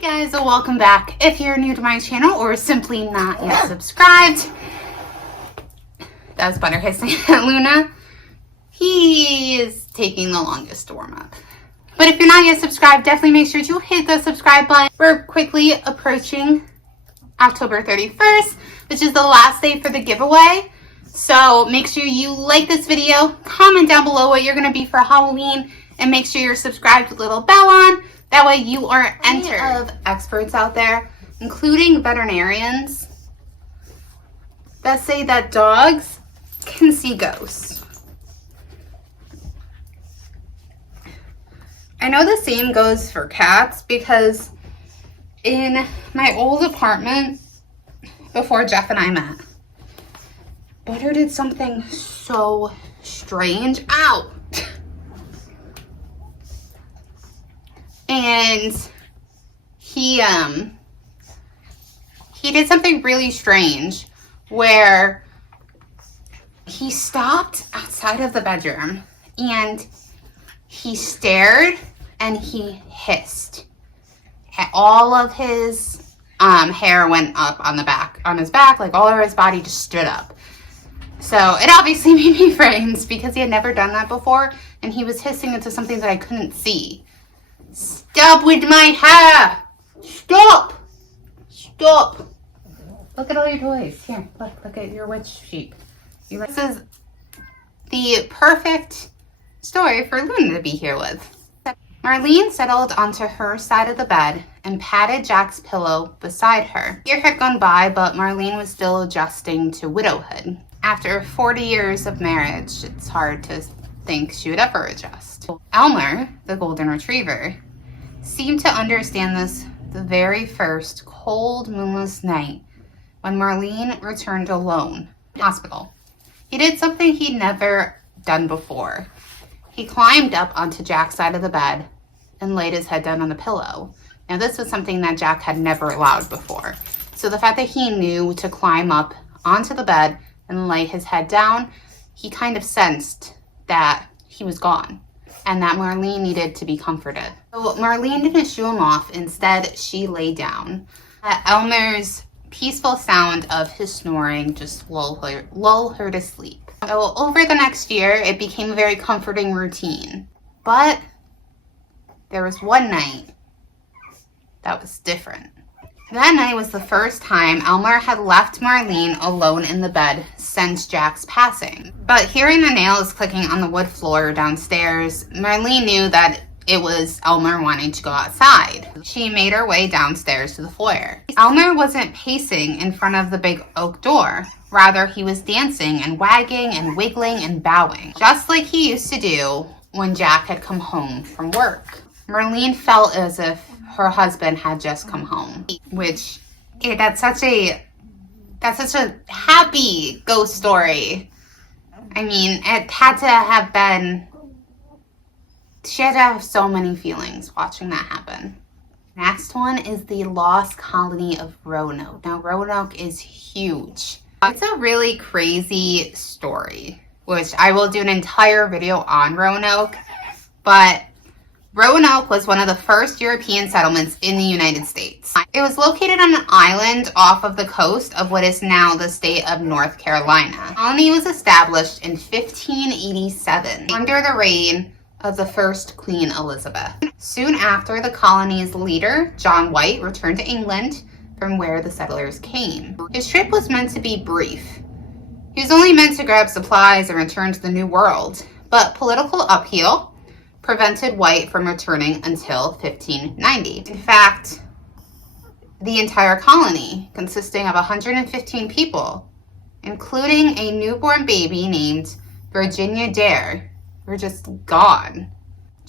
Hey guys, welcome back. If you're new to my channel or simply not yet subscribed, that was Butter hissing at Luna. He is taking the longest to warm up. But if you're not yet subscribed, definitely make sure to hit the subscribe button. We're quickly approaching October 31st, which is the last day for the giveaway. So make sure you like this video, comment down below what you're going to be for Halloween, and make sure you're subscribed with the little bell on. That way you are entered. Of experts out there, including veterinarians, that say that dogs can see ghosts. I know the same goes for cats because in my old apartment before Jeff and I met, Butter did something so strange. Ow! And he did something really strange where he stopped outside of the bedroom and he stared and he hissed. All of his hair went up on his back, like all over his body just stood up. So it obviously made me frightened because he had never done that before, and he was hissing into something that I couldn't see. Stop with my hair! Stop! Stop! Look at all your toys. Here, look at your witch sheep. This is the perfect story for Luna to be here with. Marlene settled onto her side of the bed and patted Jack's pillow beside her. A year had gone by, but Marlene was still adjusting to widowhood. After 40 years of marriage, it's hard to think she would ever adjust. Elmer, the golden retriever, seemed to understand this the very first cold, moonless night when Marlene returned alone to the hospital. He did something he'd never done before. He climbed up onto Jack's side of the bed and laid his head down on the pillow. Now, this was something that Jack had never allowed before. So the fact that he knew to climb up onto the bed and lay his head down, he kind of sensed that he was gone and that Marlene needed to be comforted. So Marlene didn't shoo him off. Instead, she lay down. Elmer's peaceful sound of his snoring just lull her to sleep. So over the next year, it became a very comforting routine. But there was one night that was different. That night was the first time Elmer had left Marlene alone in the bed since Jack's passing. But hearing the nails clicking on the wood floor downstairs, Marlene knew that it was Elmer wanting to go outside. She made her way downstairs to the foyer. Elmer wasn't pacing in front of the big oak door. Rather, he was dancing and wagging and wiggling and bowing, just like he used to do when Jack had come home from work. Marlene felt as if her husband had just come home, which that's such a happy ghost story. I mean, it had to have been, she had to have so many feelings watching that happen. Next one is the lost colony of Roanoke. Now, Roanoke is huge. It's a really crazy story, which I will do an entire video on Roanoke, but Roanoke was one of the first European settlements in the United States. It was located on an island off of the coast of what is now the state of North Carolina. The colony was established in 1587 under the reign of the first Queen Elizabeth. Soon after, the colony's leader, John White, returned to England from where the settlers came. His trip was meant to be brief. He was only meant to grab supplies and return to the New World, but political upheaval prevented White from returning until 1590. In fact, the entire colony, consisting of 115 people, including a newborn baby named Virginia Dare, were just gone,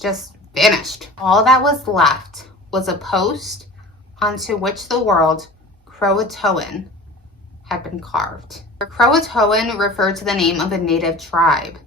just vanished. All that was left was a post onto which the word Croatoan had been carved. Croatoan referred to the name of a native tribe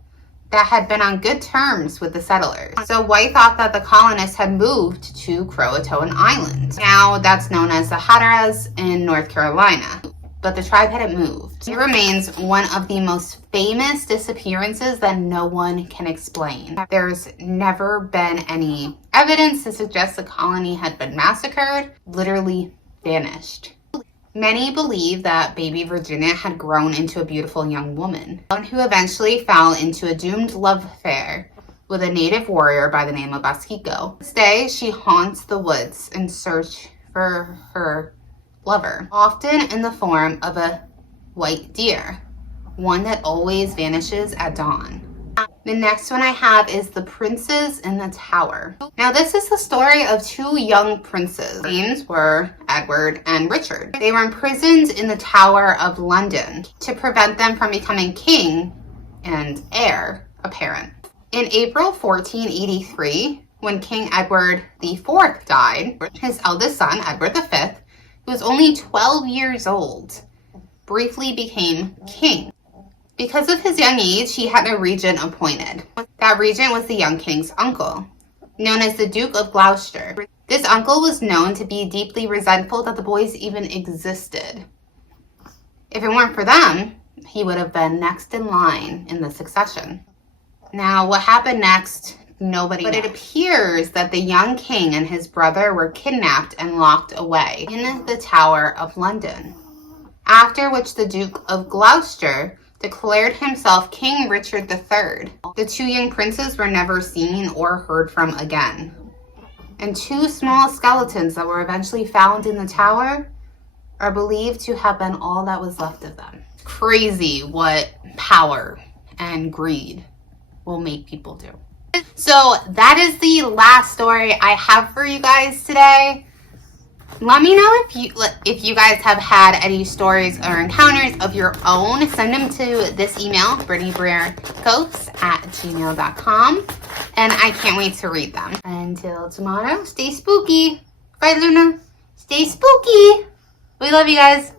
that had been on good terms with the settlers. So White thought that the colonists had moved to Croatoan Island. Now that's known as the Hatteras in North Carolina. but the tribe hadn't moved. It remains one of the most famous disappearances that no one can explain. There's never been any evidence to suggest the colony had been massacred, literally vanished. Many believe that baby Virginia had grown into a beautiful young woman, who eventually fell into a doomed love affair with a native warrior by the name of Baskiko. This day, she haunts the woods in search for her lover, often in the form of a white deer, one that always vanishes at dawn. The next one I have is The Princes in the Tower. Now, this is the story of two young princes. Their names were Edward and Richard. They were imprisoned in the Tower of London to prevent them from becoming king and heir apparent. In April 1483, when King Edward IV died, his eldest son, Edward V, who was only 12 years old, briefly became king. Because of his young age, he had a regent appointed. That regent was the young king's uncle, known as the Duke of Gloucester. This uncle was known to be deeply resentful that the boys even existed. If it weren't for them, he would have been next in line in the succession. Now, what happened next, nobody knows. But it appears that the young king and his brother were kidnapped and locked away in the Tower of London, after which the Duke of Gloucester declared himself King Richard III. The two young princes were never seen or heard from again. And two small skeletons that were eventually found in the tower are believed to have been all that was left of them. Crazy what power and greed will make people do. So that is the last story I have for you guys today. Let me know if you guys have had any stories or encounters of your own. Send them to this email, BrittanyBriereGhosts@gmail.com, and I can't wait to read them. Until tomorrow, stay spooky. Right, Luna? Stay spooky. We love you guys.